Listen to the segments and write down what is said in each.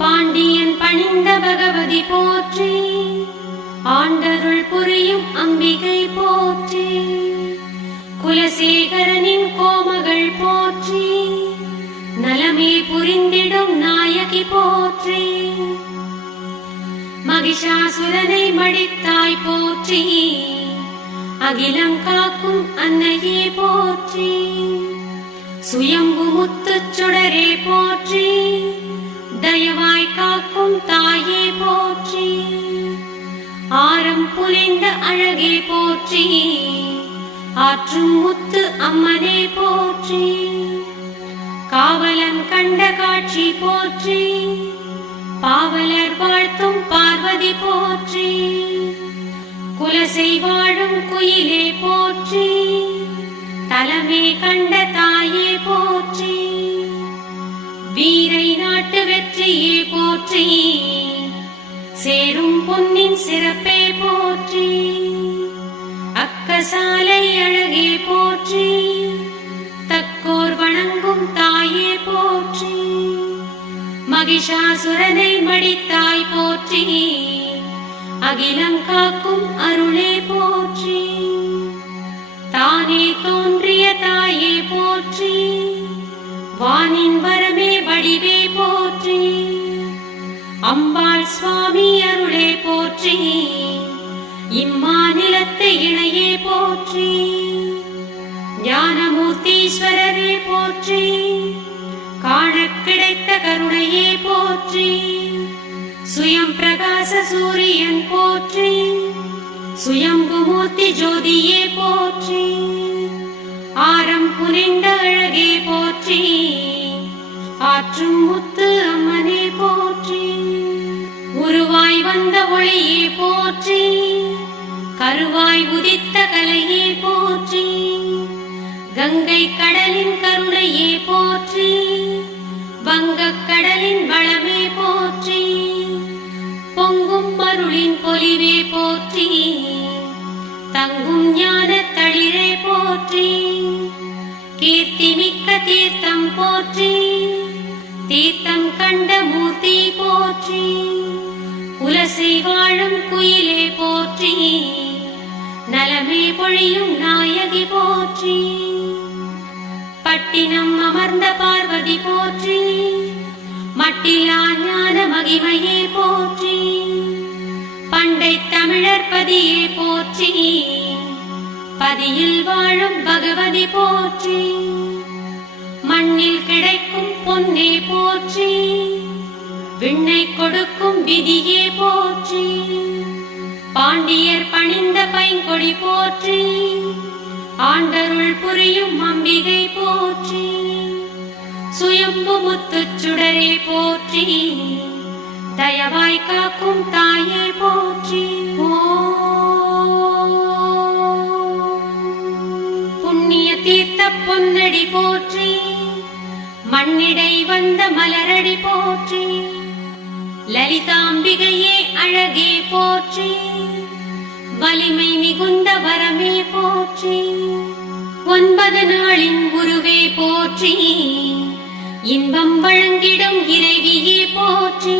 பாண்டியன் பணிந்த பகவதி போற்றி, ஆண்டருள் புரியும் அம்பிகை போற்றி, குலசேகரனின் கோமகள் போற்றி, நலமே புரிந்திடும் நாயகி போற்றி, மகிஷாசுரனை மடித்தாய் போற்றி, அகிலம் காக்கும் அன்னையே போற்றி, சுயம்பு முத்துச் சுடரே போற்றி, தயவாய் காக்கும் தாயே போற்றி, ஆரம் புரிந்த அழகே போற்றி, ஆற்றும் முத்து அம்மனே போற்றி, காவலன் கண்ட காட்சி போற்றி, பாவலர் வாழ்த்தும் பார்வதி போற்றி, குலசை வாழும் குயிலே போற்றி, தலமே கண்ட தாயே போற்றி, வீரை நாட்டு வெற்றியே போற்றி, சேரும் பொன்னின் சிறப்பே போற்றி, அக்கசாலை அழகே போற்றி, தக்கோர் வணங்கும் தாயே போற்றி, மகிஷாசுரனை மடித்தாய் போற்றி, அகிலம் காக்கும் அருளே போற்றி, தானே தோன்றிய தாயே போற்றி, வானின் வரமே வடிவே போற்றி, அம்பாள் சுவாமி அருளே போற்றி, இம்மாநிலத்து இணையே போற்றி, ஞானமூர்த்தீஸ்வரரே போற்றி, காணக் கிடைத்த கருணையே போற்றி, சுயம் பிரகாச சூரியன் போற்றி, சுயம்புமூர்த்தி ஜோதியே போற்றி, ஆரம் புரிந்த அழகே போற்றி, ஆற்றும் முத்து அம்மனே போற்றி, உருவாய் வந்த ஒளியே போற்றி, கருவாய் உதித்த கலையே போற்றி, கங்கை கடலின் கருணையே போற்றி, வங்கக் கடலின் வளமே போற்றி, பொங்கும் அருளின் பொலிவே போற்றி, தங்கும் ஞான தளிரே போற்றி, கீர்த்தி மிக்க தீர்த்தம் போற்றி, தீர்த்தம் கண்ட மூர்த்தி போற்றி, குலசை வாழும் குயிலே போற்றி, நலமே பொழியும் நாயகி போற்றி, பட்டினம் அமர்ந்த பார்வதி போற்றி, மட்டிலா ஞான மகிமையே போற்றி, பண்டை தமிழர் பதியே போற்றி, பதியில் வாழும் பகவதி போற்றி, மண்ணில் கிடைக்கும் பொன்னே போற்றி, விண்ணை கொடுக்கும் விதியே போற்றி, பாண்டியர் பணிந்த பைங்கொடி போற்றி, ஆண்டருள் புரியும் அம்பிகை போற்றி, சுயம்பு முத்துச் சுடரே போற்றி, தயவாய் காக்கும் தாயே போற்றி, புண்ணிய தீர்த்த பொன்னடி போற்றி, மண்ணிடை வந்த மலரடி போற்றி, லலிதாம்பிகையே அழகே போற்றி, வலிமை மிகுந்த வரமே போற்றி, 9 நாளின் உருவே போற்றி, இன்பம் வழங்கிடும் இறைவியே போற்றி,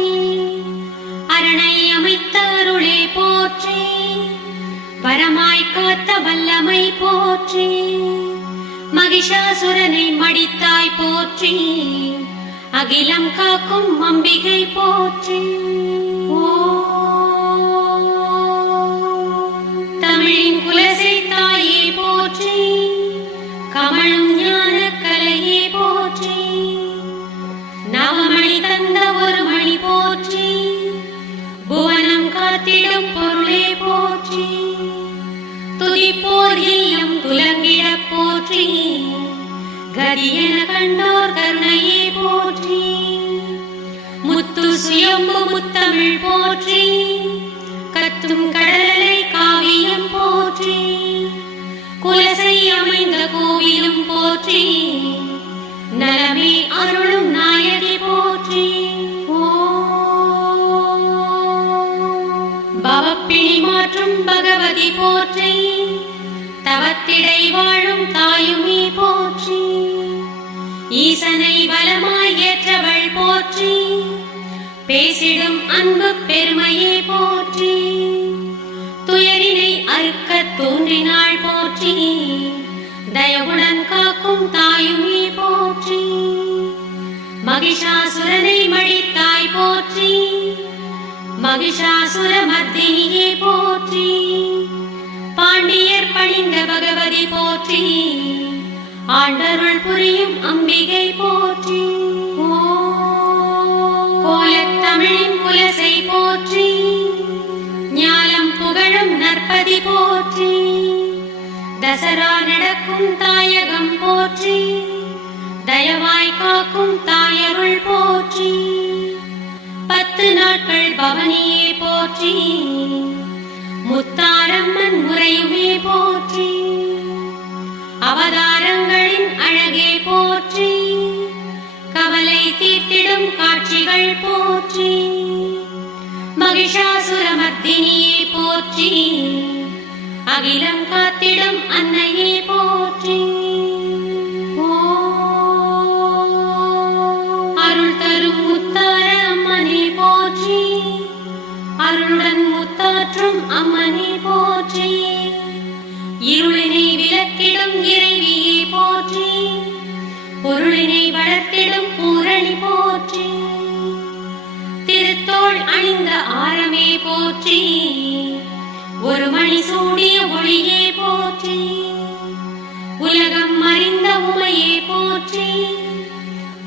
அரணை அமைத்த அருளே போற்றி, வரமாய் காத்த வல்லமை போற்றி, மகிஷாசுரனை மடித்தாய் போற்றி, அகிலம் காக்கும் அம்பிகை போற்றி, தமிழின் குலசை தாயே போற்றி, கமழும் ஞான கலையே போற்றி, நவமணி தந்த ஒரு மணி போற்றி, புவனம் காத்திடும் பொருளே போற்றி, துதிப்போர் இல்லம் துலங்கிட போற்றி, கதியென கண்டோர் கருணையே போற்றி, முத்து சுயம்பு முத்தமிழ் போற்றி, கத்தும் கடலை காவியம் போற்றி, குலசை அமைந்த கோவிலும் போற்றி, நலமே அருளும் நாயகி போற்றி, பவப்பிணி மாற்றும் பகவதி போற்றி, தவத்திடை வாழும் தாயுமே போற்றி, ஈசனை வலமாய் ஏற்றவள் போற்றி, பேசிடும் அன்பு பெருமையே போற்றி, துயரினை அறுக்கத் தோன்றினாள் போற்றி, தயவுடன் காக்கும் தாயுமே போற்றி, மகிஷாசுரனை மடித்தாய் போற்றி, மகிஷாசுர மர்தினியே போற்றி, பாண்டியர் பணிந்த பகவதி போற்றி, ஆண்டருள் புரியும் அம்பிகை போற்றி, கோலத்தமிழின் குலசை போற்றி, ஞானம் புகழும் நற்பதி போற்றி, தசரா நடக்கும் தாயகம் போற்றி, தயவாய் காக்கும் தாயருள் போற்றி, 10 நாட்கள் பவனியே போற்றி, முத்தாரம்மன் முறையுமே போற்றி, அவதாரங்களின் அழகே போற்றி, கவலை தீர்த்திடும் காட்சிகள் போற்றி, மகிஷாசுர மர்தினியே போற்றி, அகிலம் காத்திடும் அன்னையே போற்றி, அருள் தரும் முத்தார அம்மனே போற்றி, அருளுடன் முத்தாற்றும் அம்மனே போற்றி, இருளினை விலக்கிடும் இறைவியே போற்றி, பொருளினை வளர்த்திடும் பூரணி போற்றி, திருத்தோள் அணிந்த ஆரமே போற்றி, ஒரு மணி சூடிய ஒளியே போற்றி, உலகம் அறிந்த உமையே போற்றி,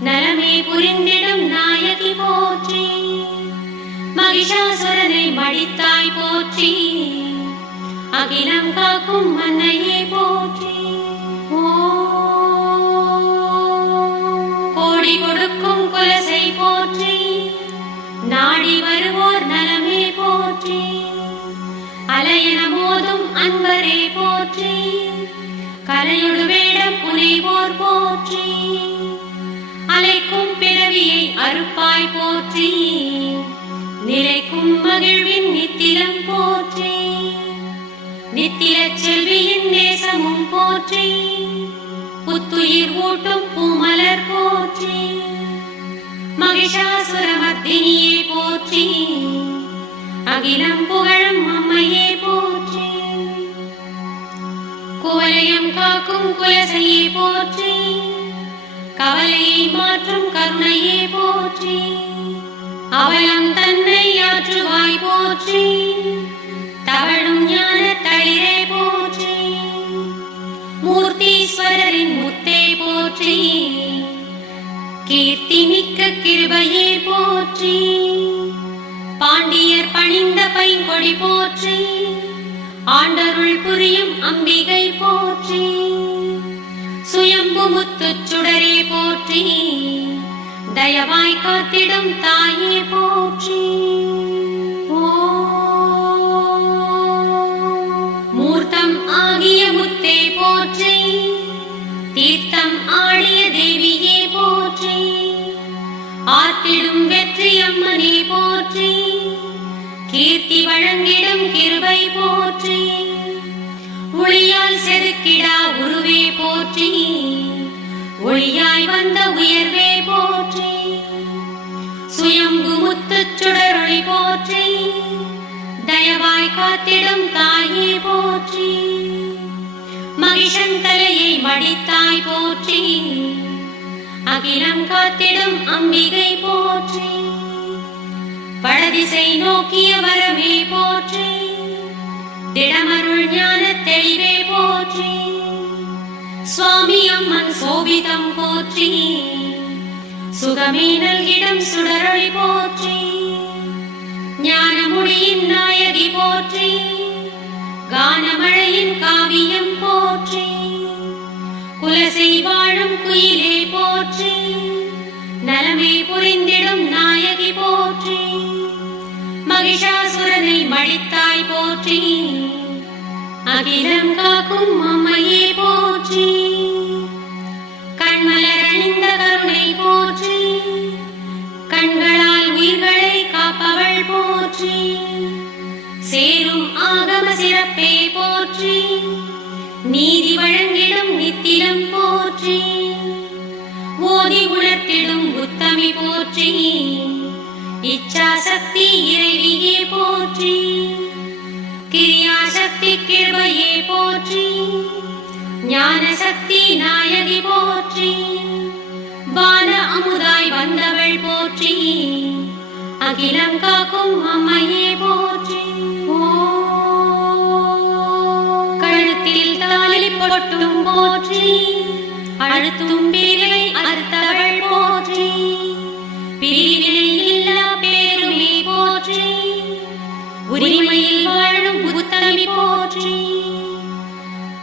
நலமே புரிந்திடும் நாயகி போற்றி, மகிஷாசுரனை மடித்தாய் போற்றி, அகிலம் காக்கும் மன்னையே போற்றி, கோடி கொடுக்கும் குலசை போற்றி, நாடி வருவோர் நலமே போற்றி, அலையன மோதும் அன்பரே போற்றி, கலையொடு வேடம் புனைவோர் போற்றி, அலைக்கும் பிறவியை அறுப்பாய் போற்றி, நிலைக்கும் மகிழ்வின் நித்திலம் போற்றி, நித்திலச் செல்வியின் நேசமும் போற்றி, புத்துயிர் ஊட்டும் பூமலர் போற்றி, மகிஷாசுர மர்தினியே போற்றி, அகிலம் புகழும் அம்மையே போற்றி, குவலயம் காக்கும் குலசையே போற்றி, கவலையை மாற்றும் கருணையே போற்றி, அவலம் தன்னை ஆற்றுவாய் போற்றி, தவழும் ஞான தளிரே போற்றி, மூர்த்தீஸ்வரரின் முத்தே போற்றி, கீர்த்தி மிக்க கிருபையே போற்றி, பாண்டியர் பணிந்த பைங்கொடி போற்றி, ஆண்டருள் புரியும் அம்பிகை போற்றி, சுயம்பு முத்துச் சுடரே போற்றி, தயவாய் காத்திடும் தாயே போற்றி, மூர்த்தம் ஆகிய முத்தே போற்றி, தீர்த்தம் ஆடிய தேவியே போற்றி, ஆத்திடும் வெற்றி அம்மனே போற்றி, கீர்த்தி வழங்கிடும் கிருபை போற்றி, ஒளியால் செதுக்கிடா உருவே போற்றி, ஒளியாய் வந்த உயர்வே போற்றி, சுயம்பு முத்துச் சுடரொளி போற்றி, தயவாய் காத்திடும் தாயே போற்றி, மகிஷன் தலையை மடித்தாய் போற்றி, அகிலம் காத்திடும் அம்பிகை போற்றி, வடதிசை நோக்கிய வரமே போற்றி, திடமருள் ஞான தெளிவே போற்றி, சுவாமி அம்மன் சோபிதம் போற்றி, சுகமே நல்கிடும் சுடரொளி போற்றி, ஞானமுடியின் நாயகி போற்றி, கானமழையின் காவியம் போற்றி, குலசை வாழும் குயிலே போற்றி, நலமே புரிந்திடும் நாயகி போற்றி, மகிஷாசுரனை மடித்தாய் போற்றி, அகிலம் காக்கும் அம்மையே போற்றி, கண்மலர் அணிந்த கருணை போற்றி, கண்களால் உயிர்களை காப்பவள் போற்றி, சேரும் ஆகம சிறப்பே போற்றி, நீதி வழங்கிடும் நித்திலம் போற்றி, பௌர்ணமி போற்றி, இச்சாசக்தி இறைவியே போற்றி, கிரியாசக்தி கிருபையே போற்றி, ஞானசக்தி நாயகி போற்றி, வான அமுதாய் வந்தவள் போற்றி, அகிலம் காக்கும் அம்மையே போற்றி. கழுத்தில் தாலி பொட்டும் போற்றி, அழுத்தும் பிரிவை அறுத்தவள் போற்றி, பிரிவினை இல்லா பேருமே போற்றி, உரிமையில் வாழும் புத்தமி போற்றி,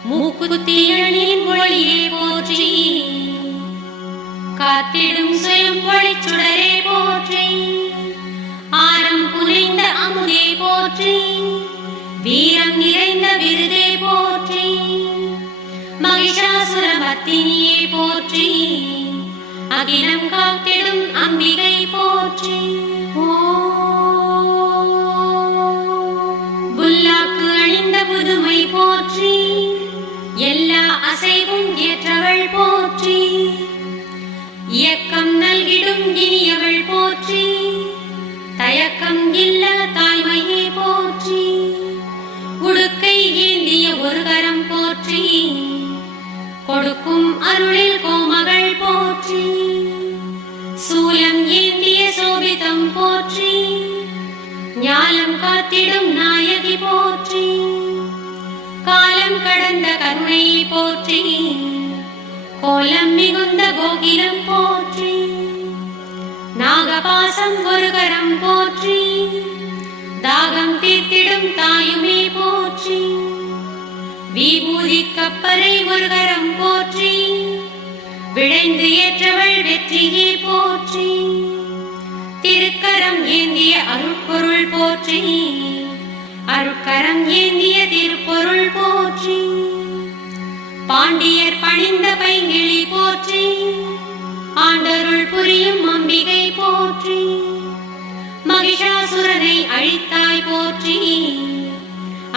மூக்குத்தியணின் ஒளியே போற்றி, காத்திடும் சுயம் ஒளிச்சுடரே போற்றி, ஆரம் புனைந்த அமுதே போற்றி, வீரம் நிறைந்த விருதே போற்றி, மகிஷாசுரமர்த்தினியே போற்றி, அகிலம் காத்திடும் அம்பிகை போற்றி. புல்லாக்கு அணிந்த புதுமை போற்றி, எல்லா அசைவும் ஏற்றவள் போற்றி, இயக்கம் நல்கிடும் இனியவள் போற்றி, தயக்கம் இல்ல தாய்மையே போற்றி, உடுக்கை ஏந்திய ஒரு கரம் போற்றி, கொடுக்கும் அருளில் கோமகள் போற்றி, சூலம் ஏந்திய சோபிதம் போற்றி, ஞானம் காத்திடும் நாயகி போற்றி, காலம் கடந்த கருணை போற்றி, கோலம் மிகுந்த கோகிலம் போற்றி, நாகபாசம் ஒரு கரம் போற்றி, தாகம் தீர்த்திடும் தாயுமே போற்றி, விபூதி கப்பலை ஒரு கரம் போற்றி, விளைந்து ஏற்றவள் வெற்றியே போற்றி, திருக்கரம் ஏந்திய அருட்பொருள் போற்றி, அருட்கரம் ஏந்திய திருப்பொருள் போற்றி, பாண்டியர் பணிந்த பைங்கிளி போற்றி, ஆண்டருள் புரியும் அம்பிகை போற்றி, மகிஷாசுரனை அழித்தாய் போற்றி,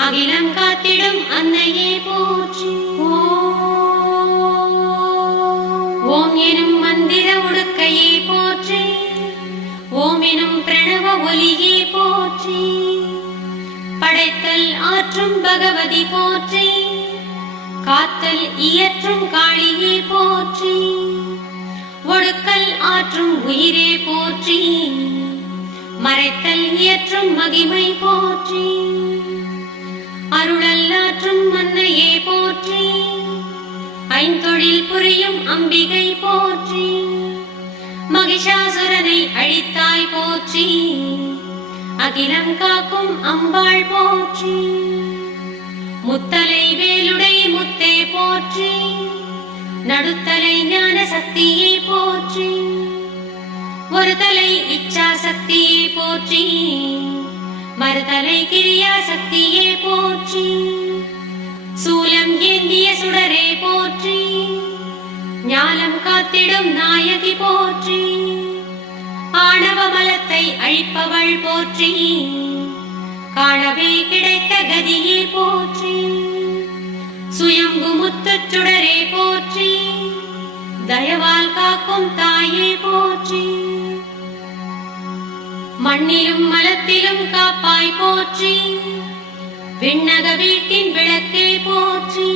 அகிலம் காத்திடும் அன்னையே போற்றி. ஓம் எனும் மந்திர உடுக்கையே போற்றி, ஓம் எனும் பிரணவ ஒலியே போற்றி, படைத்தல் ஆற்றும் பகவதி போற்றி, காத்தல் இயற்றும் காளியே போற்றி, ஒடுக்கல் ஆற்றும் உயிரே போற்றி, மறைத்தல் இயற்றும் மகிமை போற்றி, அருளல் ஆற்றும் அன்னையே போற்றி, ஐந்தொழில் புரியும் அம்பிகை போற்றி, மகிஷாசுரனை அழித்தாய் போற்றி, அகிலம் காக்கும் அம்பாள் போற்றி, முத்தலை வேலுடை முத்தே போற்றி, நடுத்தலை ஞான சக்தியே போற்றி, ஒரு தலை இச்சா சக்தியே போற்றி, மறுதலை கிரியா சக்தியே போற்றி, சூலம் ஏந்திய சுடரே போற்றி, ஞானம் காத்திடும் நாயகி போற்றி, ஆணவ மலத்தை அழிப்பவள் போற்றி, காணவே கிடைத்த கதியே போற்றி, சுயம்பு முத்துச் சுடரே போற்றி, தயவால் காக்கும் தாயே போற்றி, மண்ணிலும் மலத்திலும் காப்பாய் போற்றி, விண்ணக வீட்டின் விளக்கே போற்றி,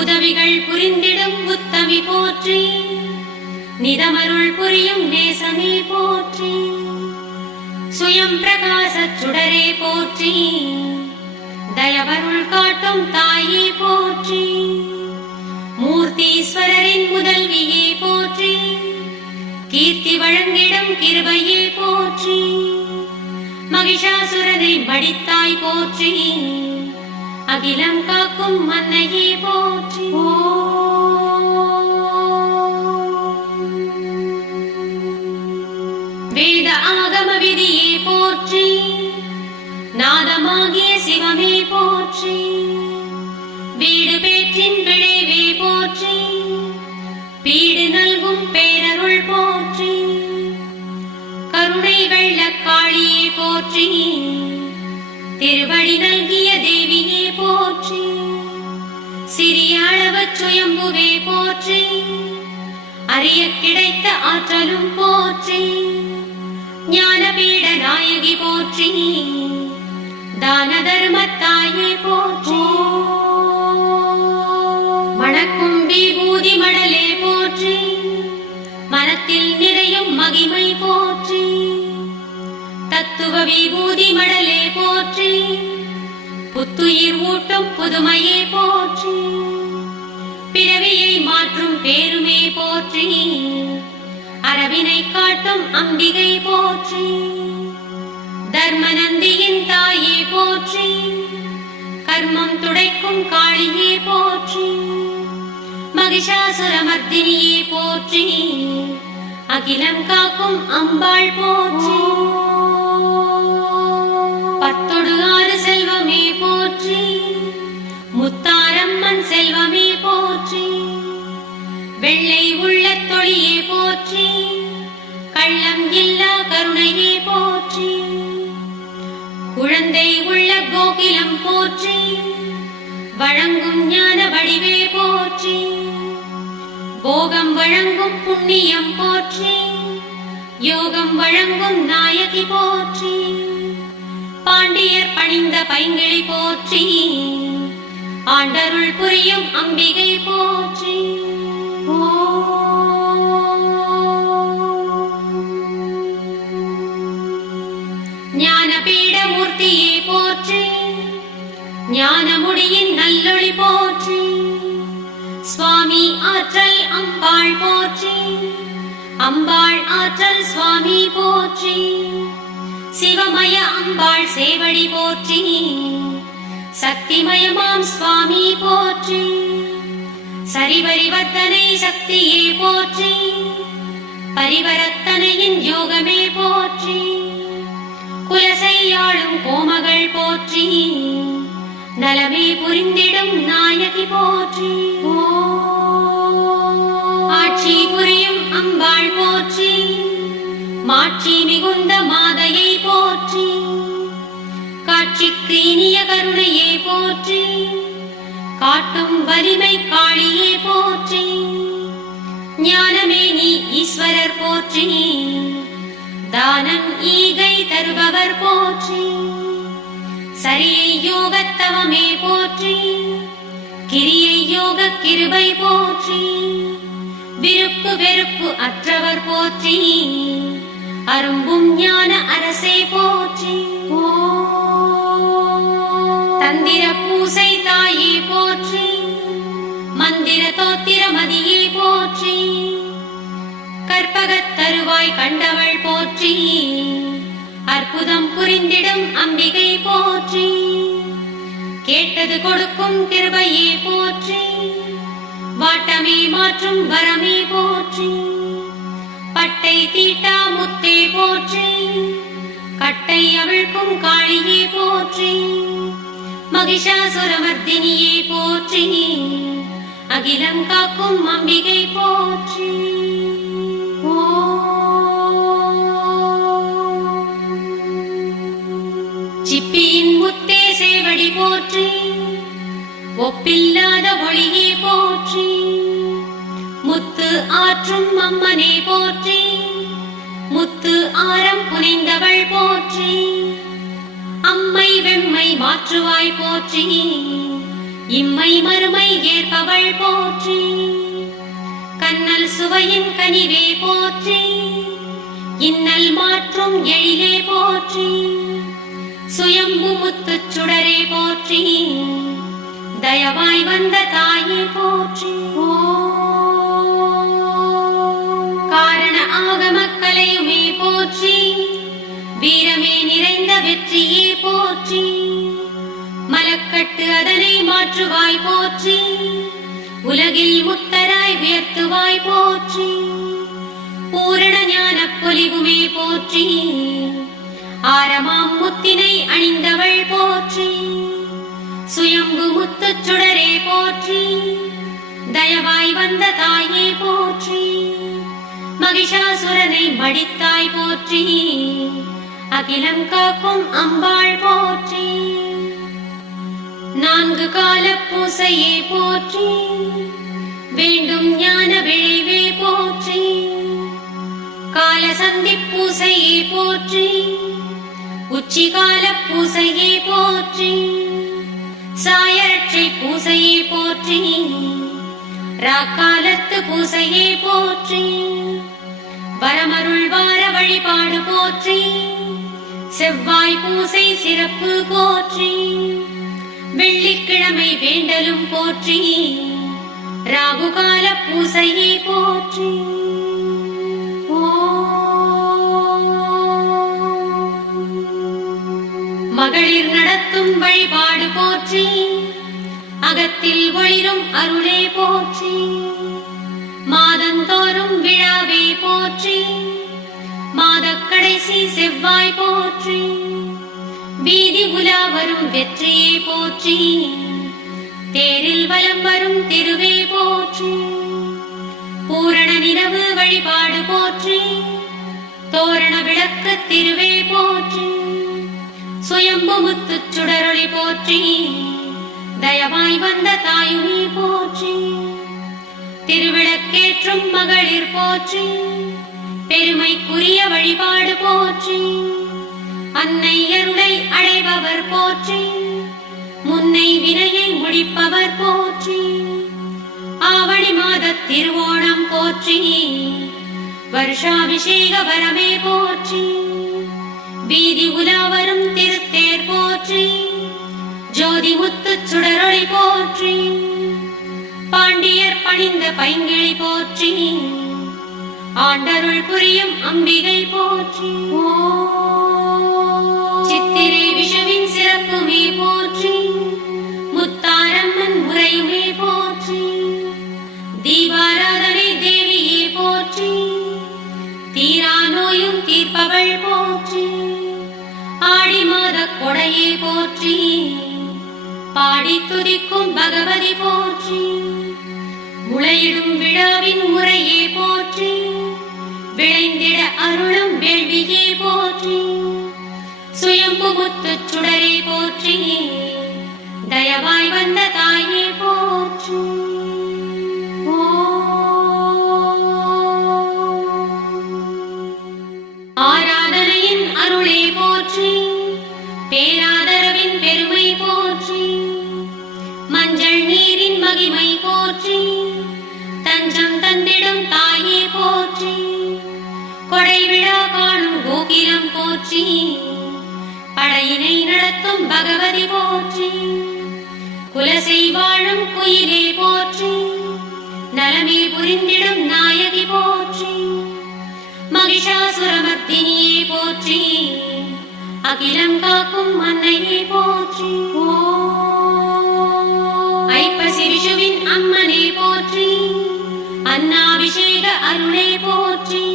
உதவிகள் புரிந்திடும் உத்தமி போற்றி, நிதமருள் புரியும் நேசமே போற்றி, சுயம் பிரகாச சுடரே போற்றி, தயவருள் காட்டும் தாயே போற்றி, மூர்த்தீஸ்வரரின் முதல்வியே போற்றி, கீர்த்தி வழங்கிடும் கிருபையே போற்றி, மகிஷாசுரனை மடித்தாய் போற்றி, அகிலம் காக்கும் அன்னையே போற்றி. வேத ஆகம விதியே போற்றி, நாதமாகிய சிவமே போற்றி, வீடு பேற்றின் விளைவே போற்றி, பீடு நல்கும் பேரருள் போற்றி, கருணை வெள்ளக்காளியே போற்றி, திருவடி நல்கிய தேவியே போற்றி, சிறிய அளவு சுயம்புவே போற்றி, அறிய கிடைத்த ஆற்றலும் போற்றி. ஞானபீட நாயகி போற்றி. தான தர்மத்தாயே போற்றி. மணக்கும் விபூதி மடலே போற்றி. மனத்தில் நிறையும் மகிமை போற்றி. தத்துவ விபூதி மடலே போற்றி. புத்துயிர் ஊட்டும் புதுமையே போற்றி. பிறவியை மாற்றும் பேருமே போற்றி. அரவினை காட்டும் அம்பிகை போற்றி. தர்மநந்தியின் தாயே போற்றி. கர்மம் துடைக்கும் காளியே போற்றி. மகிஷாசுரமர்த்தினியே போற்றி. அகிலம் காக்கும் அம்பாள் போற்றி. பத்தொடு ஆறு செல்வமே போற்றி. முத்தாரம்மன் செல்வமே போற்றி. வெள்ளை உள்ள தொழியே போற்றி. கள்ளம் இல்லா கருணையே போற்றி. குழந்தை உள்ள கோகிலம் போற்றி. வழங்கும் ஞான வடிவே போற்றி. போகம் வழங்கும் புண்ணியம் போற்றி. யோகம் வழங்கும் நாயகி போற்றி. பாண்டியர் பணிந்த பைங்கிழி போற்றி. ஆண்டருள் புரியும் அம்பிகை போற்றி. ஞானபீட மூர்த்தியே போற்றி. ஞானமுடியின் நல்லொளி போற்றி. சுவாமி ஆற்றல் அம்பாள் போற்றி. அம்பாள் ஆற்றல் சுவாமி போற்றி. சிவமய அம்பாள் சேவடி போற்றி. சக்திமயமாம் சுவாமி போற்றி. சரிபரிவர்த்தனை சக்தியே போற்றி. பரிவர்த்தனையின் யோகமே போற்றி. குலசையாளும் கோமகள் போற்றி. நலமே புரிந்திடும் நாயகி போற்றி. ஆட்சி புரியும் அம்பாள் போற்றி. மாட்சி மிகுந்த மாதையை போற்றி. காட்சிக்கு இனிய கருணையே போற்றி. காட்டும் வலிமை காளியே போற்றி. ஞானமே நீ ஈஸ்வரர் போற்றி. தானம் ஈகை தருபவர் போற்றி. சரியை யோகத்தவமே போற்றி. கிரியை யோக கிருபை போற்றி. விருப்பு வெறுப்பு அற்றவர் போற்றி. அரும்பும் ஞான அரசே போற்றி. தந்திர பூசை தாயே போற்றி. மந்திர தோத்திர மதியே போற்றி. கற்பகத் தருவாய் கண்டவள் போற்றி. அற்புதம் புரிந்திடும் அம்பிகை போற்றி. கேட்டது கொடுக்கும் கிருபையே போற்றி. வாட்டமே மாற்றும் வரமே போற்றி. பட்டை தீட்டா முத்தே போற்றி. கட்டை அவிழ்க்கும் காளியே போற்றி. மகிஷாசுரமர்த்தினியே போற்றி. அகிலம் காக்கும் அம்பிகை போற்றி. சிப்பியின் முத்தே சேவடி போற்றி. ஒப்பில்லாத ஒளியே போற்றி. முத்து ஆற்றும் அம்மனே போற்றி. முத்து ஆரம் புரிந்தவள் போற்றி. அம்மை வெம்மை மாற்றுவாய் போற்றி. இம்மை மறுமை ஏற்பவள் போற்றி. கண்ணல் சுவையின் கனிவே போற்றி. இன்னல் மாற்றும் எழிலே போற்றி. சுயம்பு முத்து சுடரே போற்றி. தயவாய் வந்த தாயே போற்றி. காரண ஆகம கலையுமே போற்றி. வீரமே நிறைந்த வெற்றியே போற்றி. மலக்கட்டு அதனை மாற்றுவாய் போற்றி. உலகில் முத்தராய் உயர்த்துவாய் போற்றி. பூரண ஞான பொலிவுமே போற்றி. ஆரமாம் முத்தினை அணிந்தவள் போற்றி. சுயம்பு முத்து சுடரே போற்றி. தயவாய் வந்த தாயே போற்றி. மகிஷாசுரனை மடித்தாய் போற்றி. அகிலம் காக்கும் அம்பாள் போற்றி. நான்கு கால பூசையே போற்றி. வேண்டும் ஞான விளைவே போற்றி. சந்தி பூசையே போற்றி, உச்சிகால பூசையே போற்றி, சாயரட்சை பூசையே போற்றி, ராக்காலத்து பூசையே போற்றி, வரமருள் வார வழிபாடு போற்றி, செவ்வாய் பூசை சிறப்பு போற்றி, வெள்ளிக்கிழமை வேண்டலும் போற்றி, ராகுகால பூசையே போற்றி. மகளிர் நடத்தும் வழிபாடு போற்றி, அகத்தில் ஒளிரும் அருளே போற்றி, மாதந்தோறும் விழாவே போற்றி, மாதக் கடைசி செவ்வாய் போற்றி, வீதி உலா வரும் வெற்றியே போற்றி, தேரில் வலம் வரும் திருவே போற்றி, பூரண நிலவு வழிபாடு போற்றி, தோரண விளக்கு திருவே போற்றி, சுயம்பு முத்து சுடரொளி போற்றி, தயவாய் வந்த தாயுமே போற்றி, திருவிளக்கேற்றும் மகளிர் போற்றி, பெருமைக்குரிய வழிபாடு போற்றி, அன்னை அருளை அடைபவர் போற்றி, முன்னை வினையை முடிப்பவர் போற்றி, ஆவணி மாத திருவோணம் போற்றி, வருஷாபிஷேக வரமே போற்றி, வீதி உலாவரும் திருத்தேர் போற்றி, ஜோதி முத்து சுடரொளி போற்றி, பாண்டியர் பணிந்த பைங்கிழி போற்றி, ஆண்டருள் புரியும் அம்பிகை போற்றி, சித்திரை விஷுவின் சிறப்புமே போற்றி, முத்தாரம்மன் முறையுமே போற்றி, தீபாராதனை தேவியே போற்றி, தீரா நோயும் தீர்ப்பவள் போற்றி, ஆடி மாத கொடையே போற்றி, பாடி துதிக்கும் பகவதி போற்றி, முளையிடும் விழாவின் முறையே போற்றி, விளைந்திட அருளும் வேள்வியே போற்றி, சுயம்பு முத்து சுடரே போற்றி, தயவாய் வந்த தாயே போற்றி. ஆராதனையின் அருளே போற்றி, பேராதரவின் பெருமை போற்றி, மஞ்சள் நீரின் மகிமை போற்றி, தஞ்சம் தந்திடும் தாயே போற்றி, கொடை விழா காணும் கோகிலம் போற்றி, படையினை நடத்தும் பகவதி போற்றி, குலசை வாழும் குயிலே போற்றி, நலமே புரிந்திடும் நாயகி போற்றி, மகிஷாசுரமர்த்தினியே போற்றி, அகிலம் காக்கும் அன்னையே போற்றி, ஐப்பசி விஷுவின் அம்மனே போற்றி, அன்னாபிஷேக அருளே போற்றி,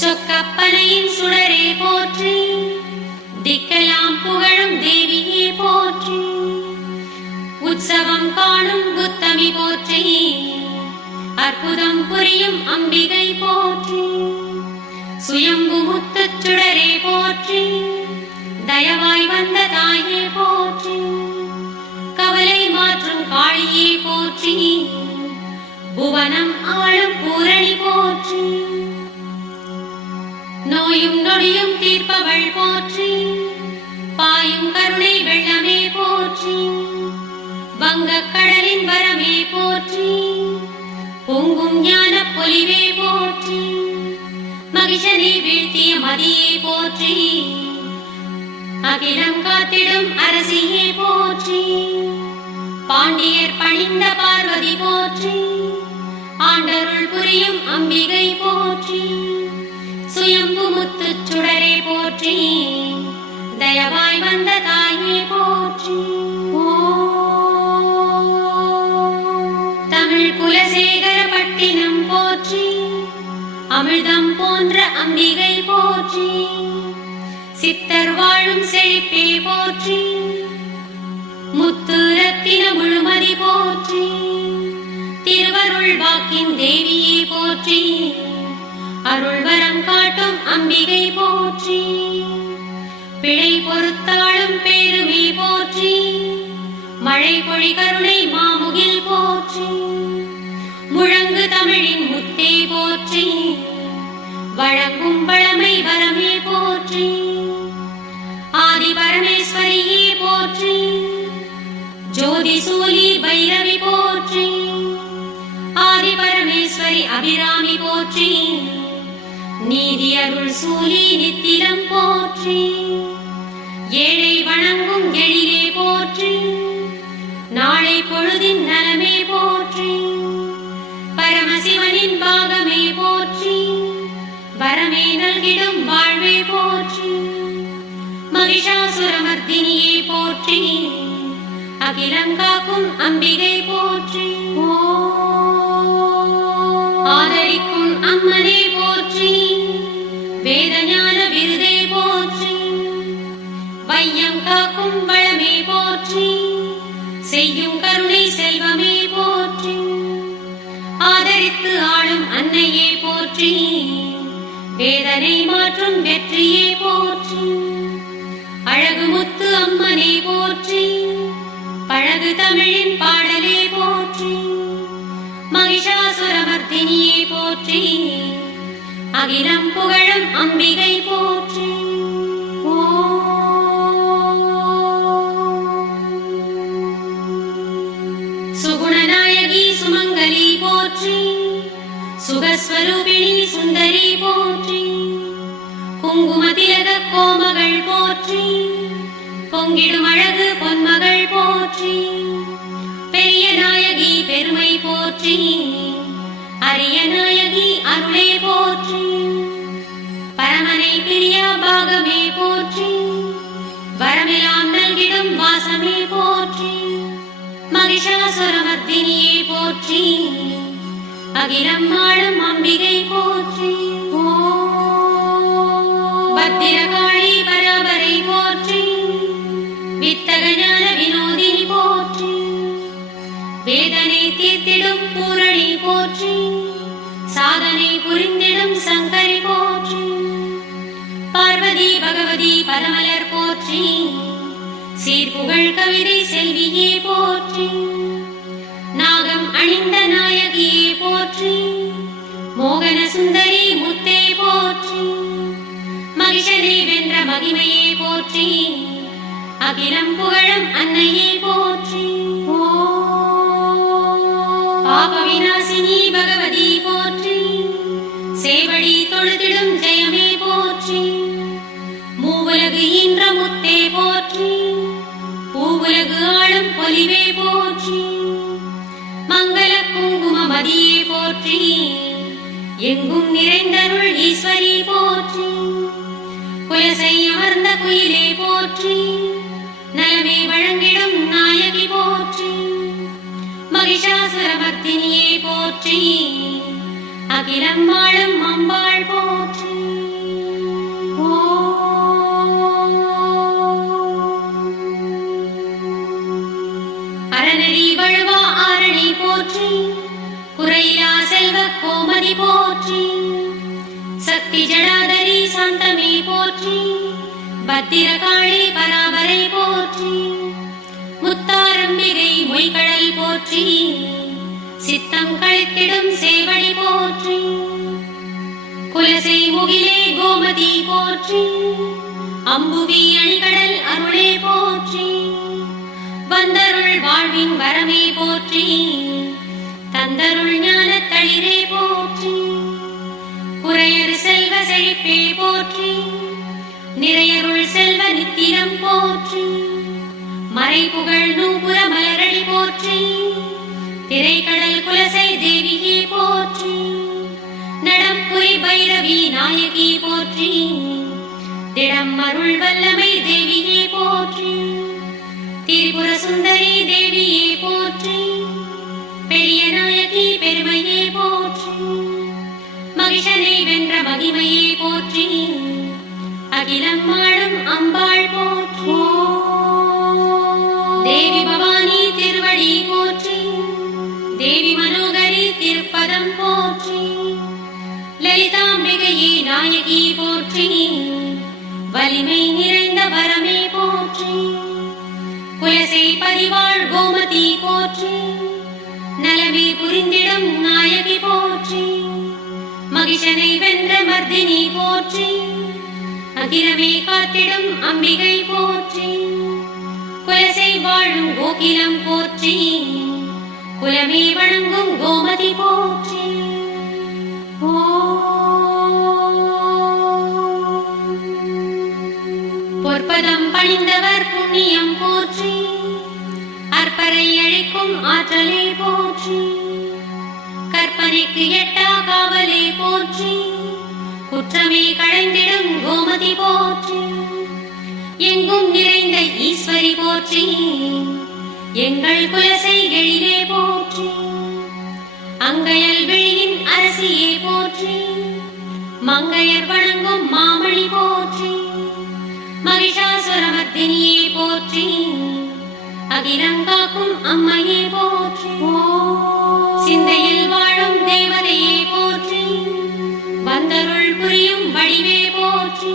சொக்கப்பனையின் சுடரே போற்றி, திக்கலாம் புகழும் தேவியே போற்றி, உற்சவம் காணும் புத்தமி போற்றி, அற்புதம் புரியும் அம்பிகை போற்றி, சுயம்பு முத்து சுடரே போற்றி, தயவாய் வந்த தாயே போற்றி, கவலை மாற்றும் காளியே போற்றி, புவனம் ஆளும் பூரணி போற்றி, நோயும் நொடியும் தீர்ப்பவள் போற்றி, பாயும் கருணை வெள்ளமே போற்றி, வங்கக் கடலின் வரமே போற்றி, பொங்கும் ஞான பொலிவே போற்றி, மகிஷனை வீழ்த்திய மதியே போற்றி, அகிலம் காத்திடும் அரசியே போற்றி, பாண்டியர் பணிந்த பார்வதி போற்றி, ஆண்டருள் புரியும் அம்பிகை போற்றி, சுயம்பு முத்து சுடரே போற்றி, தயவாய் வந்த தாயே போற்றி. தமிழ் குலசேகர பட்டினம் போற்றி, அமிர்தம் போன்ற அம்பிகை போற்றி, சித்தர் வாழும் செழிப்பே போற்றி, முத்து ரத்தின முழுமதி போற்றி, திருவருள் வாக்கின் தேவியே போற்றி, அருள் வரம் காட்டும் அம்பிகை போற்றி, பிழை பொறுத்தாளும் பேருமே போற்றி, மழை பொழி கருணை மாமுகில் போற்றி, முழங்கு தமிழின் முத்தே போற்றி, வழங்கும் வளமை வரமே போற்றி. ஆதி பரமேஸ்வரியே போற்றி. ஜோதி சூலி பைரவி போற்றி. ஆதி பரமேஸ்வரி அபிராமி போற்றி. நீதி அருள் சூலி நித்திலம் போற்றி. ஏழை வணங்கும் எழிலே போற்றி. நாளை பொழுதின் நலமே போற்றி. பரமசிவனின் பாகமே போற்றி. வரமே நல்கிடும் வாழ்வே போற்றி. மகிஷாசுரமர்த்தினியே போற்றி. அகிலம் காக்கும் அம்பிகை போற்றி. ஆதரிக்கும் அம்மனே போற்றி. வேதஞான விருதே போற்றி. வையம் காக்கும் வளமே போற்றி. செய்யும் கருணை செல்வமே போற்றி. ஆதரித்து ஆளும் அன்னையே போற்றி. வேதனை மாற்றும் வெற்றியே போற்றி. அழகு முத்து அம்மனே போற்றி. பழகு தமிழின் பாடலே போற்றி. மகிஷாசுரமர்த்தினியே போற்றி. அகிலம் புகழும் அம்பிகை போற்றி. சுகுணநாயகி சுமங்கலி போற்றி. சுகஸ்வரூபிணி சுந்தரி போற்றி. குங்குமதிலக கோமகள் போற்றி. பொங்கிடும் அழகு பொன்மகள் போற்றி. பெரிய நாயகி பெருமை போற்றி. அரிய நாயகி அருளே போற்றி. பரமனை பிரியா பாகமே போற்றி. வரமெல்லாம் நல்கிடும் வாசமே போற்றி. மகிஷாசுரமர்த்தினியே போற்றி. அகிலம் ஆளும் அம்பிகை போற்றி. பத்திரகாளி பராபரை போற்றி. வித்தக ஞான வினோதினி போற்றி. வேதனை தீர்த்திடும் பூரணி போற்றி. சாதனை புரிந்திடும் சங்கரி போற்றி. பார்வதி பகவதி பரமலர் போற்றி. சீர்புகழ் கவிதை செல்வியே போற்றி. நாகம் அணிந்த நாயகியே போற்றி. மோகன சுந்தரி முத்தே போற்றி. மகிஷனை வென்ற மகிமையே போற்றி. அகிலம் புகழும் அன்னையே போற்றி. பாப விநாசினி பகவதி போற்றி. சேவடி தொழுதிடும் ஜெயமே போற்றி. மூவுலகு ஈன்ற முத்தே போற்றி. பூவுலகு ஆளும் பொலிவே போற்றி. மங்கள குங்கும மதியே போற்றி. எங்கும் நிறைந்தருள் ஈஸ்வரி போற்றி. குலசை அமர்ந்த குயிலே போற்றி. நலமே வழங்கிடும் நாயகி போற்றி. மகிஷாசுரமர்த்தினியே போற்றி. அகிலம் வாழும் அம்பாள் போற்றி. அறநெறி வழுவா ஆரணி போற்றி. குறையிலா செல்வ கோமதி போற்றி. சக்தி ஜடாதரி சாந்தமே போற்றி. பத்திரகாளி பராபரை போற்றி. முத்தாரம்பிகை மொய்கடல் போற்றி. சித்தம் கழித்திடும் சேவடி போற்றி. குலசை முகிலே கோமதி போற்றி. அம்புவி அணிகடல் அருளே போற்றி. வந்தருள் வாழ்வின் வரமே போற்றி. தந்தருள் ஞான தளிரே போற்றி. குறையறு செல்வ செழிப்பே போற்றி. நிறையருள் செல்வ நித்திரம் போற்றி. மறைபுகழ் நூபுர மலரடி போற்றி. திரைக்கடல் குலசை தேவியே போற்றி. நடம்புரி பைரவி நாயகி போற்றி. திடம் அருள் வல்லமை தேவியே போற்றி. திரிபுர சுந்தரி தேவியே போற்றி. பெரிய நாயகி பெருமையே போற்றி. மகிஷனை வென்ற மகிமையே போற்றி. அகிலம் ஆளும் அம்பாள் போற்றி. தேவி பவானி திருவடி போற்றி. தேவி மனோகரி திருப்பதம் போற்றி. லலிதாம்பிகையே நாயகி போற்றி. வலிமை நிறைந்த வரமே போற்றி. குலசை பதிவாழ் கோமதி போற்றி. நலமே புரிந்திடும் நாயகி போற்றி. மகிஷனை வென்ற சுரமர்தினி போற்றி. அகிலமே காத்திடும் அம்பிகை போற்றி. குலசை வாழும் கோகிலம் போற்றி. குலமே வணங்கும் கோமதி போற்றி. பொற்பதம் பணிந்தவர் புண்ணியம் போற்றி. அற்பரை அழிக்கும் ஆற்றலே போற்றி. கற்பனைக்கு எட்டா காவலே போற்றி. குற்றமே களைந்திடும் கோமதி போற்றி. எங்கும் நிறைந்த ஈஸ்வரி போற்றி. எங்கள் குலசை எழிலே போற்றி. அங்கையல் விழியின் அரசியே போற்றி. மங்கையர் வணங்கும் மாமணி போற்றி. மகிஷாசுரமர்தினியே போற்றி. அகிலங்காக்கும் அம்மையே போற்றி. சிந்தையில் வாழும் தேவதையே போற்றி. வந்தருள் புரியும் வடிவே போற்றி.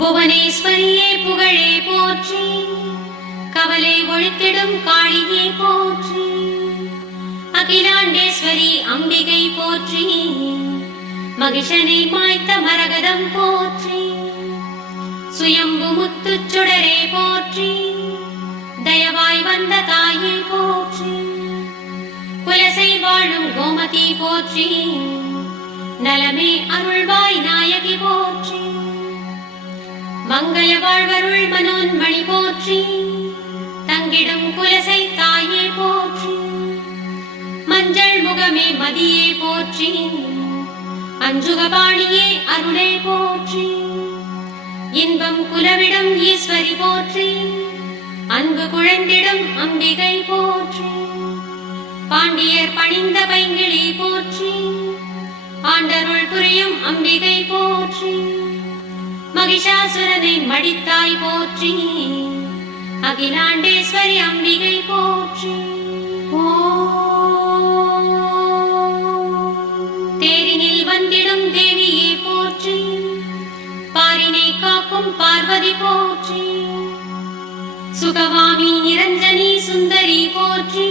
புவனேஸ்வரியே புகழே போற்றி. கவலை ஒழித்திடும் காளியே போற்றி. அகிலாண்டேஸ்வரி அம்பிகை போற்றி. மகிஷனை மாய்த்த மரகதம் போற்றி. சுயம்பு முத்துச் சுடரே போற்றி. தயவாய் வந்த தாயே போற்றி. குலசை வாழும் கோமதி போற்றி. நலமே அருள்வாய் நாயகி போற்றி. மங்கள வாழ்வருள் மனோன்மணி போற்றி. தங்கிடும் குலசை தாயே போற்றி. மஞ்சள் முகமே மதியே போற்றி. அஞ்சுகபாணியே அருளே போற்றி. இன்பம் குலவிடும் ஈஸ்வரி போற்றி. அன்பு குழந்திடும் அம்பிகை போற்றி. பாண்டியர் பணிந்த பைங்கிளி போற்றி. ஆண்டருள் புரியும் அம்பிகை போற்றி. மகிஷாசுரனை மடித்தாய் போற்றி. அகிலாண்டேஸ்வரி அம்பிகை போற்றி. தேரினில் வந்திடும் தேவியே போற்றி. பாரினை காக்கும் பார்வதி போற்றி. சுகவாமி நிரஞ்சனி சுந்தரி போற்றி.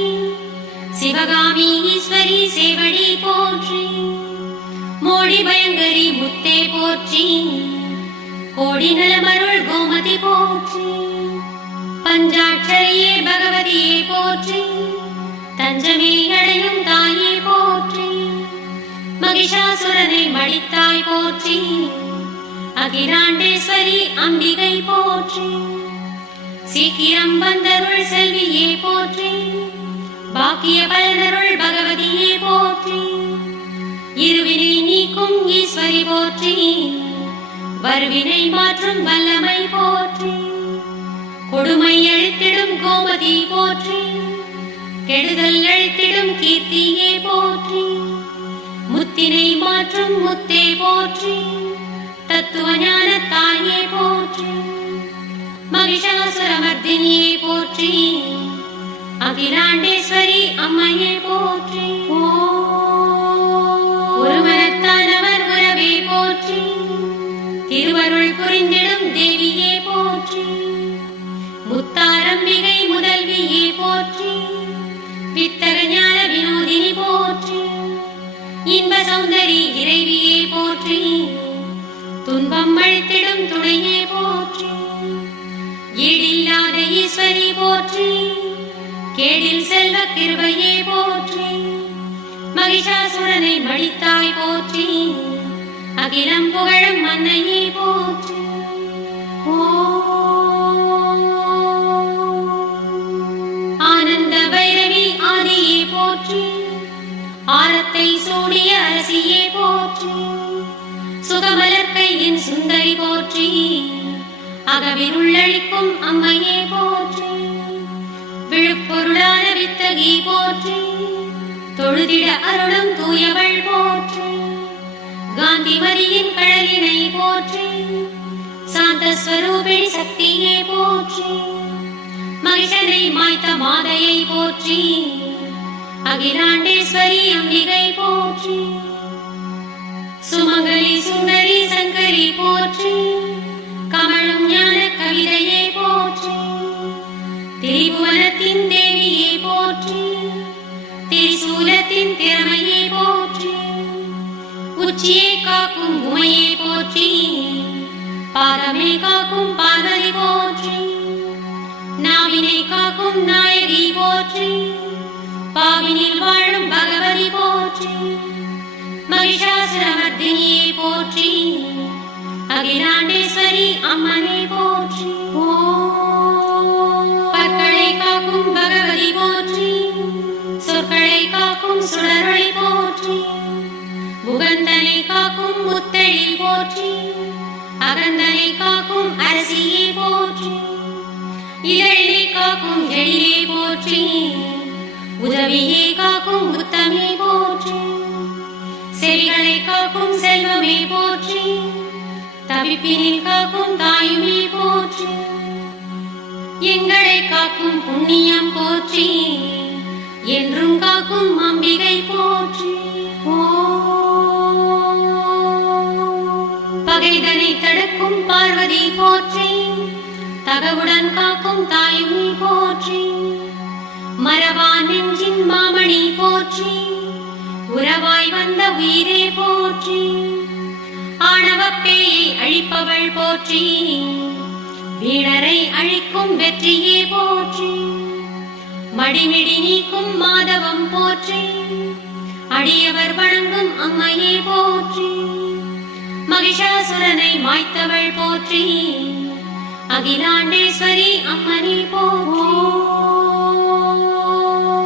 சிவகாமி ஈஸ்வரி சேவடி போற்றி. மோடி பயங்கரி முத்தே போற்றி. கோடி நலமருள் கோமதி போற்றி. பஞ்சாட்சரியே பகவதியே போற்றி. தஞ்சமே அடையும் தாயே போற்றி. மகிஷாசுரனை மடித்தாய் போற்றி. அகிலாண்டேஸ்வரி அம்பிகை போற்றி. சீக்கிரம் வந்தருள் செல்வியே போற்றி. பாக்கிய பலனருள் பகவதியே போற்றி. இருவினை நீக்கும் ஈஸ்வரி போற்றி. வருவினை மாற்றும் வல்லமை போற்றி. கொடுமை அழித்திடும் கோமதி போற்றி. கெடுதல் அழித்திடும் கீர்த்தியே போற்றி. முத்தினை மாற்றும் முத்தே போற்றி. தத்துவ ஞான தாயே போற்றி. மகிஷாசுரமர்தினியே போற்றி. அகிலாண்டேஸ்வரி அம்மையே போற்றி. ஒரு மனத்தானவர் உறவே போற்றி. திருவருள் புரிந்திடும் தேவியே போற்றி. முத்தாரம்பிகை முதல்வியே போற்றி. வித்தக ஞான வினோதினி போற்றி. இன்ப சௌந்தரி இறைவியே போற்றி. துன்பம் அழித்திடும் துணையே போற்றி. ஈடில்லாத ஈஸ்வரி போற்றி. கேடில் செல்வ கிருபையே போற்றி. மகிஷாசுரனை மடித்தாய் போற்றி. அகிலம் புகழும் மன்னையே போற்றி. ஆனந்த பைரவி ஆதியே போற்றி. ஆரத்தை சூடிய அரசியே போற்றி. சுகமலர் கையின் சுந்தரி போற்றி. அகவிருள்ளழிக்கும் அம்மையே போற்றி. விழுப்பொருளான வித்தகி போற்றி. தொழுதிட அருளும் தூயவள் போற்றி. காந்திமதியின் கழலினை போற்றி. சாந்த ஸ்வரூபிணி சக்தியே போற்றி. மகிஷனை மாய்த்த மாதையை போற்றி. அகிலாண்டேஸ்வரி அம்பிகை போற்றி. சுமங்கலி சுந்தரி சங்கரி போற்றி. கமழும் ஞான கவிதையே போற்றி. திரிபுவனத்தின் தேவியே போற்றி. திரிசூலத்தின் திறமையே போற்றி. உச்சி உச்சியை காக்கும் உமையை போற்றி, பாதமே காக்கும் பார்வதி போற்றி, நாவினை காக்கும் நாயகி போற்றி, பாவினில் வாழும் பகவதி போற்றி, மகிஷாசுரமர்தினியை போற்றி, அகிலாண்டேஸ்வரி அம்மனை போற்றி. பற்களை காக்கும் பகவதி போற்றி, சொற்களை காக்கும் சுடரொளி போற்றி, முகந்தனை காக்கும் முத்தெழில் போற்றி, அகந்தனை காக்கும் அரசியை போற்றி, இதழினை காக்கும் எழிலே போற்றி, உதவியை காக்கும் உத்தமே போற்றி, செவிகளை காக்கும் செல்வமே போற்றி, தவிப்பினில் காக்கும் தாயுமே போற்றி, எங்களை காக்கும் புண்ணியம் போற்றி, என்றும் காக்கும் அம்பிகை போற்றி. பகைதனை தடுக்கும் பார்வதி போற்றி, தகவுடன் காக்கும் தாயுமே போற்றி, மரவா நெஞ்சின் மாமணி போற்றி, உறவாய் வந்த உயிரே போற்றி, ஆணவப்பேயை அழிப்பவள் போற்றி, வீணரை அழிக்கும் வெற்றியே போற்றி, மடிமிடி நீக்கும் மாதவம் போற்றி, அடியவர் வணங்கும் அம்மையே போற்றி, மகிஷாசுரனை மாய்த்தவள் போற்றி, அகிலாண்டேஸ்வரி அம்மனை போற்றி,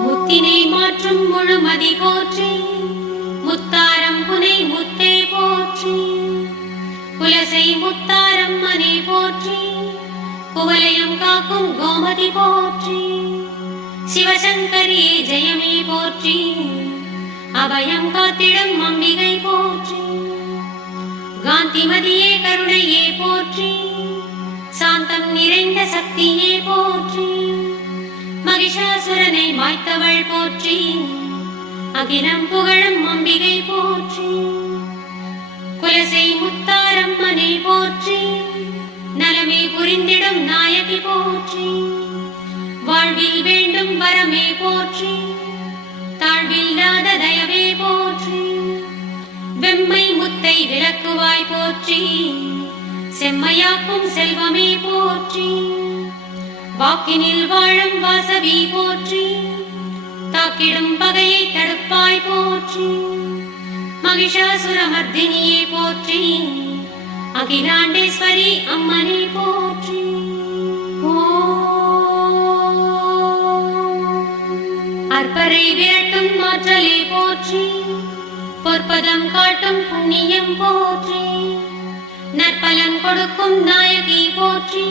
முத்தினை மாற்றும் முழுமதி போற்றி, முத்தாரம் புனை முத்தே போற்றி, குலசை முத்தாரம்மனை போற்றி, குவலயம் காக்கும் கோமதி போற்றி, சிவசங்கரியே ஜெயமே போற்றி, அபயம் காத்திடும் அம்பிகை போற்றி, காந்திமதியே கருணையே போற்றி, சாந்தம் நிறைந்த சக்தியே போற்றி, மகிஷாசுரனை மாய்த்தவள் போற்றி, அகிலம் புகழும் அம்பிகை போற்றி, குலசை முத்தாரம்மனை போற்றி, நலமே புரிந்திடும் நாயகி போற்றி, வாழ்வில் வேண்டும் வரமே போற்றி, தாழ்வில்லாத தயவே போற்றி, வெம்மை முத்தை விளக்குவாய் போற்றி, செம்மையாக்கும் செல்வமே போற்றி, வாக்கினில் வாழும் வாசவி போற்றி, தாக்கிடும் பகையை தடுப்பாய் போற்றி, மகிஷாசுரமர்தினியே போற்றி, அகிலாண்டேஸ்வரி அம்மனை போற்றி. அற்பரை விரட்டும் மாற்றலே போற்றி, பொற்பதம் காட்டும் புண்ணியம் போற்றி, நற்பலன் கொடுக்கும் நாயகி போற்றி,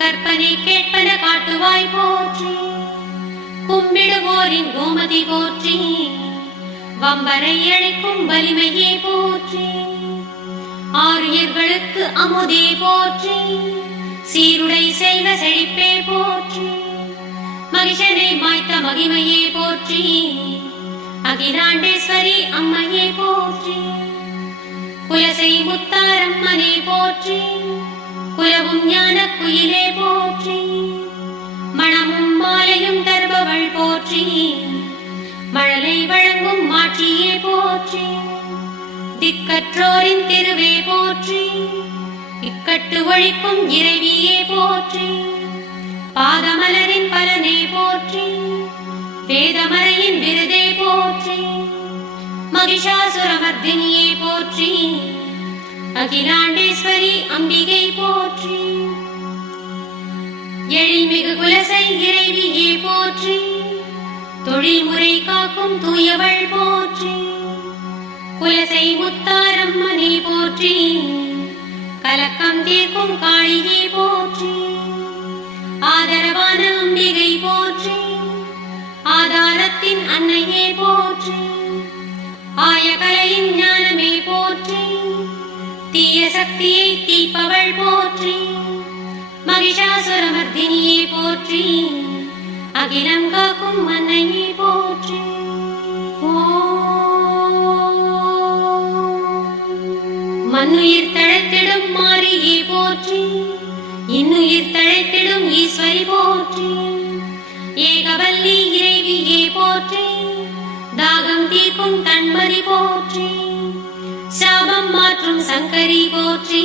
கற்பனை கேட்பன காட்டுவாய் போற்றி, கும்பிடுவோரின் கோமதி போற்றி, வம்பரை அழைக்கும் வலிமையே போற்றி, ஆரியர்களுக்கு அமுதே போற்றி, சீருடை செல்வ செழிப்பே போற்றி, மகிஷனை மாய்த்த மகிமையே போற்றி, அகிலாண்டேஸ்வரி அம்மையே போற்றி, குலசை முத்தாரம்மனே போற்றி, குலவும் ஞான குயிலே போற்றி, மணமும் மாலையும் தருபவள் போற்றி, மழலை வழங்கும் மாட்சியே போற்றி, திக்கற்றோரின் திருவே போற்றி, இக்கட்டு ஒழிக்கும் இறைவியே போற்றி, பாதமலரின் பலனே போற்றி, வேதமறையின் விருதே போற்றி, மகிஷாசுரமர்தினியே போற்றி, அகிலாண்டேஸ்வரி அம்பிகை போற்றி, எழில்மிகு குலசை இறைவியே போற்றி, தொழில் முறை காக்கும் தூயவள் போற்றி, குலசை முத்தாரம்மனே போற்றி, கலக்கம் தீர்க்கும் காளியே போற்றி, ஆதரவான அம்பிகை போற்றி, ஆதாரத்தின் அன்னையே போற்றி, ஆயகலையின் ஞானமே போற்றி, தீய சக்தியை தீப்பவள் போற்றி, மகிஷாசுரமர்தினியே போற்றி, அகிலம் காக்கும் அன்னையே போற்றி. மண்ணுயிர் தழைத்திடும் மாரியே போற்றி, இன்னுயிர் தழைத்திடும் ஈஸ்வரி போற்றி, ஏகவல்லி இறைவியே போற்றி, தாகம் தீர்க்கும் தன்மதி போற்றி, மாற்றும் சங்கரி போற்றி,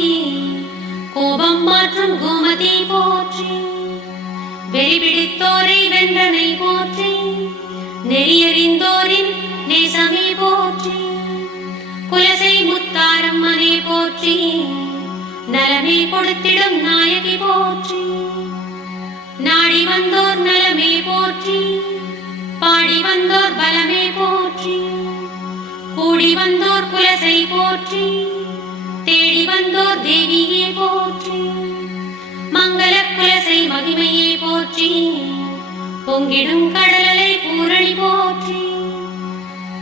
கோபம் மாற்றும் கோமதி போற்றி, வெறிபிடித்தோரை வென்றனை போற்றி, நெறியறிந்தோரின் நேசமே போற்றி, குலசை முத்தாரம்மனே போற்றி, நலமே கொடுத்திடும் நாயகி போற்றி, நாடி வந்தோர் நலமே போற்றி, பாடி வந்தோர் பலமே போற்றி, கூடி வந்தோர் குலசை போற்றி, தேடி வந்தோர் தேவியே போற்றி, மங்கள குலசை மகிமையே போற்றி, பொங்கிடும் கடலலை பூரணி போற்றி,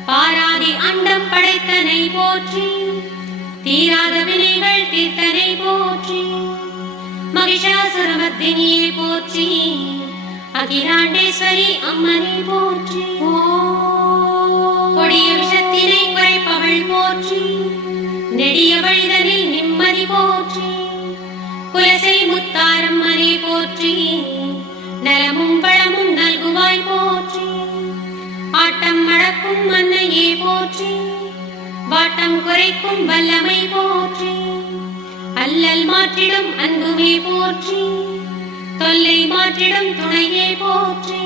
பாராதி அண்டம் படைத்தனை போற்றி, தீராத வினைகள் தீர்த்தனை போற்றி, மகிஷாசுரமர்த்தினியே போற்றி, அகிலாண்டேஸ்வரி அம்மனை போற்றி, கொடிய விஷத்தினை குறைப்பவள் போற்றி, நெடிய வழிதனில் நிம்மதி போற்றி, குலசை முத்தாரம்மனே போற்றி, நலமும் வளமும் நல்குவாய் போற்றி, ஆட்டம் அடக்கும் அன்னையே போற்றி, வாட்டம் குறைக்கும் வல்லமை போற்றி, அல்லல் மாற்றிடும் அன்புமே போற்றி, தொல்லை மாற்றிடும் துணையே போற்றி,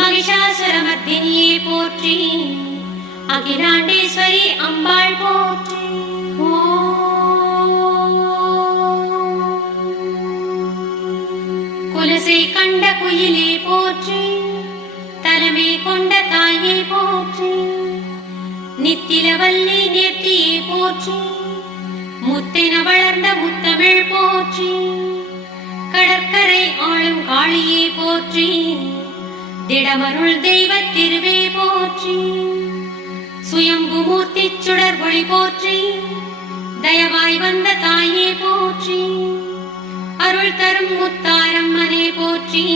மகிஷாசுரமர்த்தினியே போற்றி, அகிலாண்டேஸ்வரி அம்பாள் போற்றி. குலசை கண்ட குயிலே போற்றி, தலைமை கொண்ட தாயே போற்றி, நித்திலவல்லி நேர்த்தியே போற்றி, முத்தென வளர்ந்த முத்தமிழ் போற்றி, கடற்கரை ஆளும் காளியே போற்றி, திடமருள் தெய்வ திருவே போற்றி, சுயம்பு மூர்த்தி சுடர் ஒளி போற்றி, தயவாய் வந்த தாயே போற்றி, அருள் தரும் முத்தாரம்மனே போற்றி,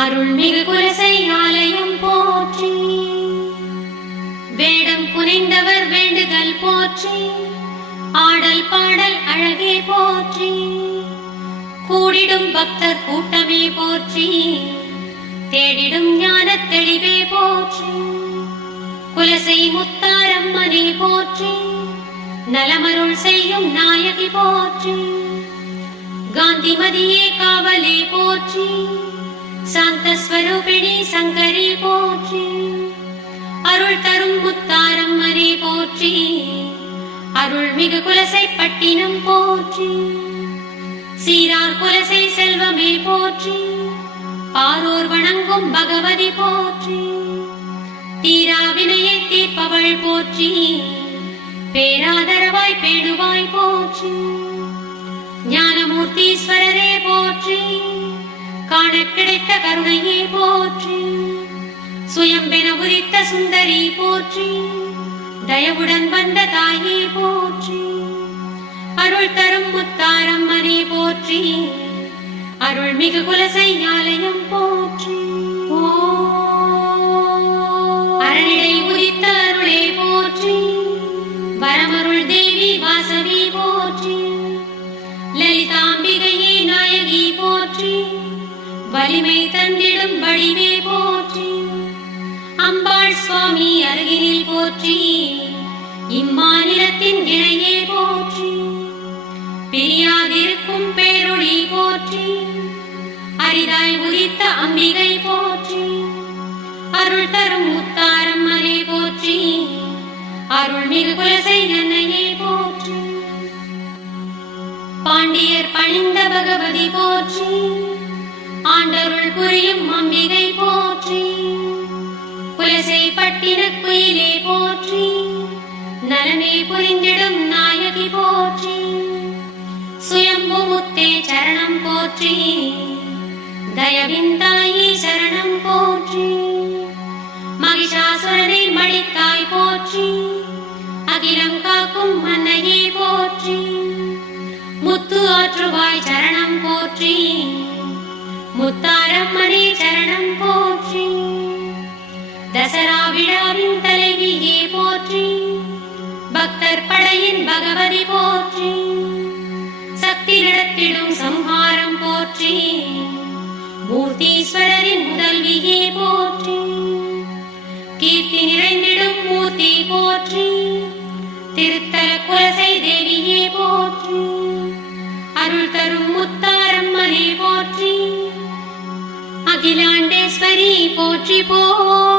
அருள்மிகு குலசை ஆலயம் போற்றி, வேடம் புனைந்தவர் வேண்டுதல் போற்றி, ஆடல் பாடல் அழகே போற்றி, கூடிடும் பக்தர் கூட்டமே போற்றி, தேடிடும் ஞான தெளிவே போற்றி, குலசை முத்தாரம்மனே போற்றி, நலமருள் செய்யும் நாயகி போற்றி, காந்திமதியே காவலே போற்றி, சாந்த ஸ்வரூபிணி சங்கரி போற்றி, அருள் தரும் முத்தாரம்மனே போற்றி, அருள்மிகு குலசை பட்டினம் போற்றி, சீரார் குலசை செல்வமே போற்றி, பாரோர் வணங்கும் பகவதி போற்றி, தீராவினையை தீர்ப்பவள் போற்றி, பேராதரவாய் பேணுவாய் போற்றி, ஞானமூர்த்தீஸ்வரரே போற்றி, காண கிடைத்த கருணையே போற்றி, சுயம்பென உதித்த சுந்தரி போற்றி, தயவுடன் வந்த தாயே போற்றி, அருள் தரும் முத்தாரம்மனே போற்றி, அருள்மிகு குலசை ஆலயம் போற்றி, அரணிடை உதித்த அருளே போற்றி, வரமருள் தேவி வாசவி போற்றி, லலிதாம்பிகையே நாயகி போற்றி, வலிமை தந்திடும் வடிவே போற்றி, அம்பாள் சுவாமி அருகினில் போற்றி, இம்மாநிலத்தின் இணையே போற்றி, பிரியாதிருக்கும் பேரொளி போற்றி, அரிதாய் உதித்த அம்பிகை போற்றி, அருள் தரும் முத்தாரம்மனே போற்றி, அருள்மிகு குலசை அன்னையே போற்றி, பாண்டியர் பணிந்த பகவதி போற்றி, ஆண்டருள் புரியும் அம்பிகை போற்றி, குலசை பட்டின குயிலே போற்றி, நலமே புரிந்திடும் நாயகி போற்றி, சுயம்பு முத்தே சரணம் போற்றி, தயவிந்தாயி சரணம் போற்றி, மகிஷாசுரனை மடித்தாய் போற்றி, அகிலம் காக்கும் அன்னையே போற்றி, முத்து ஆற்றுவாய் சரணம் போற்றி, முத்தாரம்மனே சரணம் போற்றி, தசரா விழாவின் தலைவியே போற்றி, பக்தர் படையின் பகவதி போற்றி, சக்தி நடத்திடும் சம்ஹாரம் போற்றி, மூர்த்தீஸ்வரரின் முதல்வியே போற்றி, கீர்த்தி நிறைந்திடும் மூர்த்தி போற்றி, திருத்தல குலசை தேவியே போற்றி. அருள் தரும் முத்தாரம்மனே போற்றி. அகிலாண்டேஸ்வரி போற்றி போற்றி.